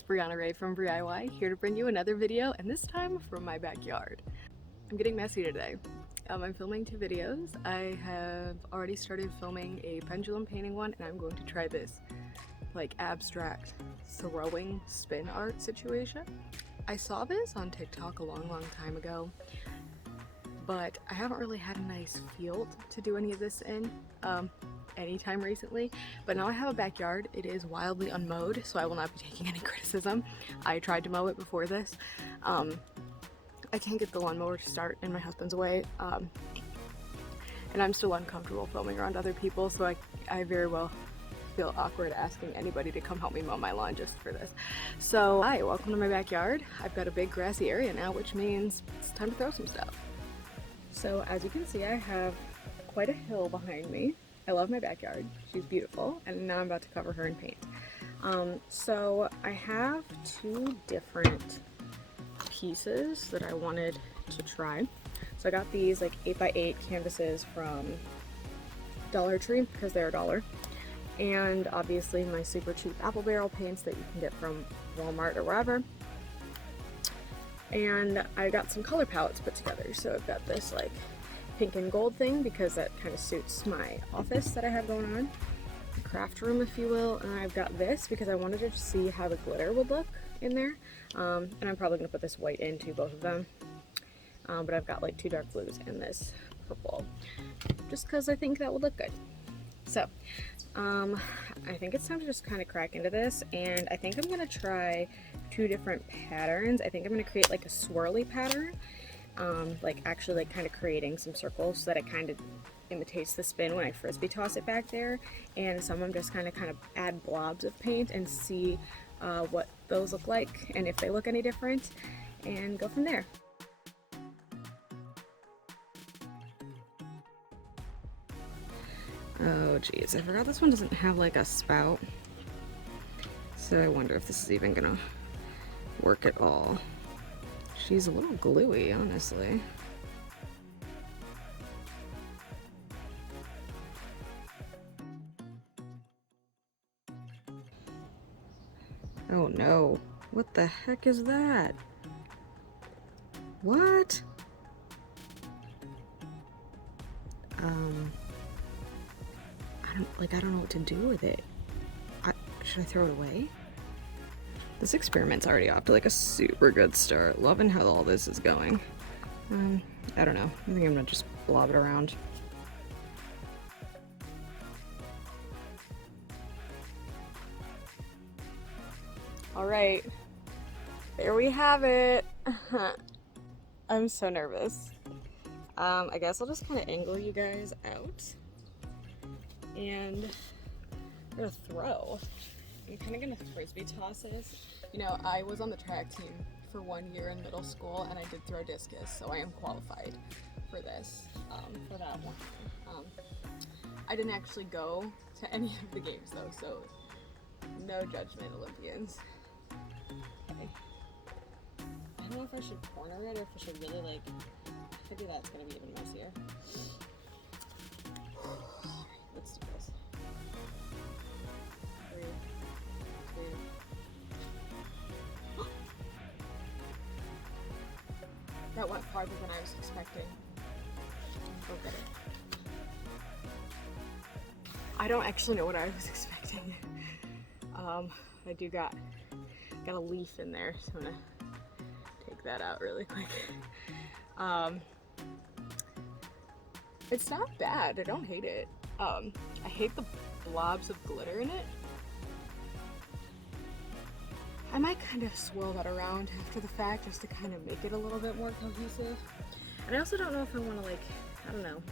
it's Brianna Ray from BriIY, here to bring you another video, and this time from my backyard. I'm getting messy today. I'm filming 2 videos. I have already started filming a pendulum painting one, and I'm going to try this like abstract throwing spin art situation. I saw this on TikTok a long time ago, but I haven't really had a nice field to do any of this in anytime recently. But now I have a backyard. It is wildly unmowed, so I will not be taking any criticism. I tried to mow it before this. I can't get the lawnmower to start and my husband's away, and I'm still uncomfortable filming around other people, so I very well feel awkward asking anybody to come help me mow my lawn just for this. So hi, welcome to my backyard. I've got a big grassy area now, which means it's time to throw some stuff. So as you can see, I have quite a hill behind me. I love my backyard. She's beautiful, and now I'm about to cover her in paint. So I have 2 different pieces that I wanted to try. So I got these like 8x8 canvases from Dollar Tree because they're $1. And obviously my super cheap apple barrel paints that you can get from Walmart or wherever. And I got some color palettes put together. So I've got this like pink and gold thing because that kind of suits my office that I have going on, the craft room if you will. And I've got this because I wanted to see how the glitter would look in there. And I'm probably gonna put this white into both of them. But I've got like 2 dark blues and this purple, just because I think that would look good. So I think it's time to just kind of crack into this, and I think I'm gonna try 2 different patterns. I think I'm gonna create like a swirly pattern, like actually like kind of creating some circles so that it kind of imitates the spin when I frisbee toss it back there, and some I'm just kind of add blobs of paint and see what those look like and if they look any different, and go from there. Oh geez, I forgot this one doesn't have like a spout, so I wonder if this is even gonna work at all. She's a little gluey, honestly. Oh no, what the heck is that? What? I don't know what to do with it. Should I throw it away? This experiment's already off to like a super good start. Loving how all this is going. I don't know. I think I'm gonna just blob it around. All right, there we have it. I'm so nervous. I guess I'll just kind of angle you guys out, and I'm gonna throw. I'm kind of gonna frisbee toss this. You know, I was on the track team for 1 year in middle school, and I did throw discus, so I am qualified for this, for that one. I didn't actually go to any of the games though, so no judgment, Olympians. Okay. I don't know if I should corner it or if I should really like, if I do that it's gonna be even messier. Let's do this. 3, 2. That went farther than I was expecting. Go get it. I don't actually know what I was expecting. I do got a leaf in there, so I'm gonna take that out really quick. It's not bad. I don't hate it. I hate the blobs of glitter in it. I might kind of swirl that around after the fact just to kind of make it a little bit more cohesive. And I also don't know if I want to like, I don't know,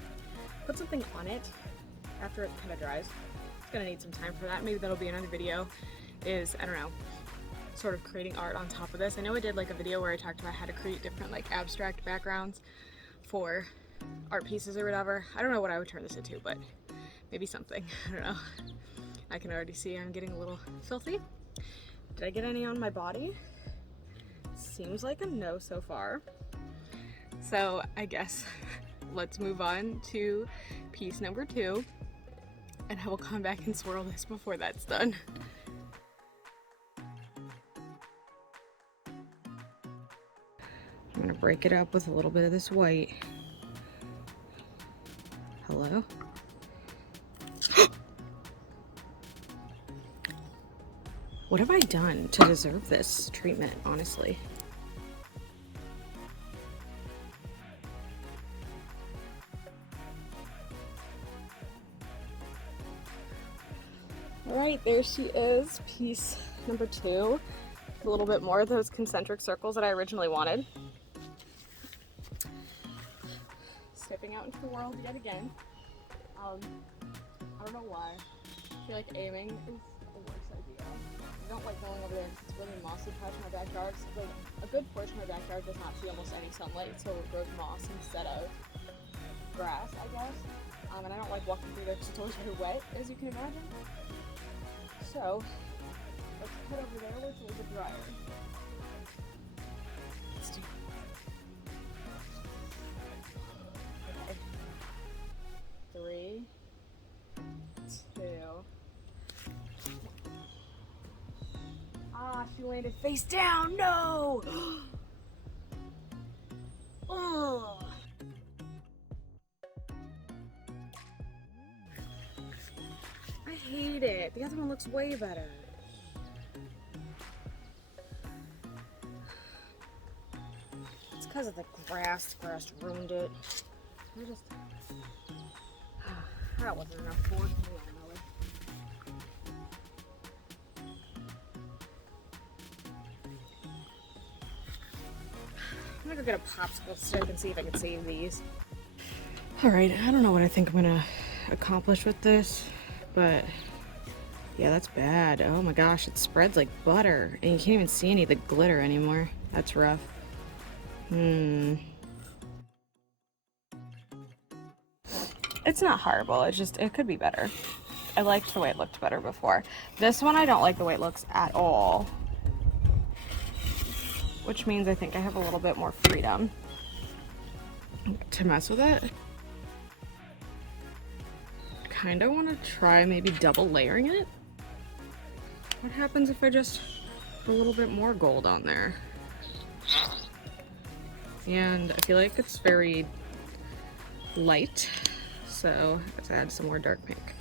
put something on it after it kind of dries. It's gonna need some time for that. Maybe that'll be another video, is, I don't know, sort of creating art on top of this. I know I did like a video where I talked about how to create different like abstract backgrounds for art pieces or whatever. I don't know what I would turn this into, but maybe something. I don't know. I can already see I'm getting a little filthy. Did I get any on my body? Seems like a no so far. So I guess let's move on to piece number 2, and I will come back and swirl this before that's done. I'm gonna break it up with a little bit of this white. Hello? What have I done to deserve this treatment, honestly? Alright, there she is, piece number 2. A little bit more of those concentric circles that I originally wanted. Stepping out into the world yet again. I don't know why. I feel like aiming is the worst idea. I don't like going over there because it's really mossy patch in my backyard. So like a good portion of my backyard does not see almost any sunlight, so it grows moss instead of grass, I guess. And I don't like walking through there because it's always very wet, as you can imagine. So let's head over there where it's a little bit drier. Let's do it. Okay. 3, 2. Ah, she landed face down. No. Oh. I hate it. The other one looks way better. It's because of the grass. The grass ruined it. That wasn't enough force. I'm gonna go get a popsicle stick and see if I can save these. Alright, I don't know what I think I'm gonna accomplish with this, but yeah, that's bad. Oh my gosh, it spreads like butter, and you can't even see any of the glitter anymore. That's rough. It's not horrible, it's just, it could be better. I liked the way it looked better before. This one I don't like the way it looks at all, which means I think I have a little bit more freedom to mess with it. I kind of want to try maybe double layering it. What happens if I just put a little bit more gold on there? And I feel like it's very light, so let's add some more dark pink.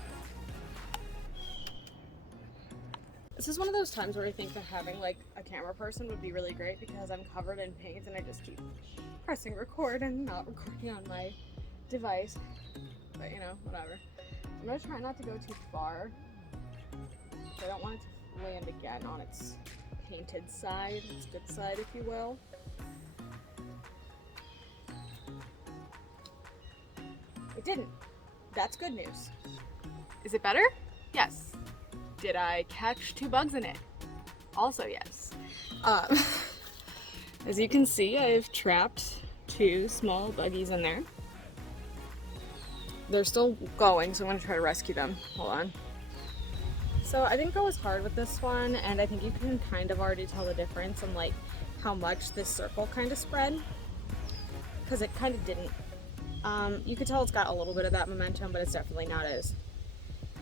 This is one of those times where I think that having like a camera person would be really great because I'm covered in paint and I just keep pressing record and not recording on my device. But you know, whatever. I'm gonna try not to go too far. I don't want it to land again on its painted side, its good side, if you will. It didn't. That's good news. Is it better? Yes. Did I catch 2 bugs in it? Also yes. As you can see, I've trapped 2 small buggies in there. They're still going, so I'm gonna try to rescue them. Hold on. So I didn't go as hard with this one, and I think you can kind of already tell the difference in like how much this circle kind of spread, because it kind of didn't. You could tell it's got a little bit of that momentum, but it's definitely not as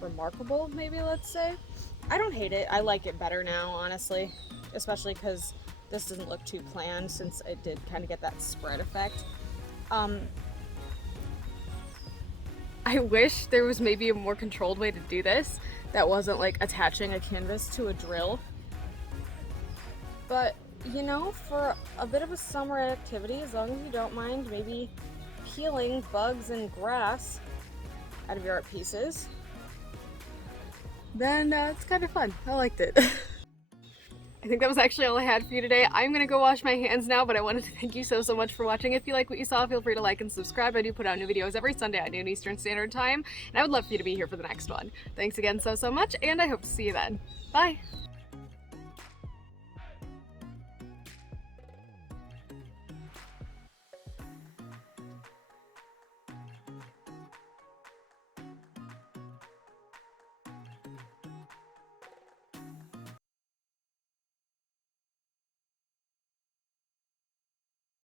remarkable, maybe, let's say. I don't hate it. I like it better now, honestly, especially because this doesn't look too planned since it did kind of get that spread effect. I wish there was maybe a more controlled way to do this that wasn't like attaching a canvas to a drill. But, you know, for a bit of a summer activity, as long as you don't mind maybe peeling bugs and grass out of your art pieces, then it's kind of fun. I liked it. I think that was actually all I had for you today. I'm gonna go wash my hands now, but I wanted to thank you so much for watching. If you like what you saw, feel free to like and subscribe. I do put out new videos every Sunday at noon Eastern Standard Time, and I would love for you to be here for the next one. Thanks again so much, and I hope to see you then. Bye!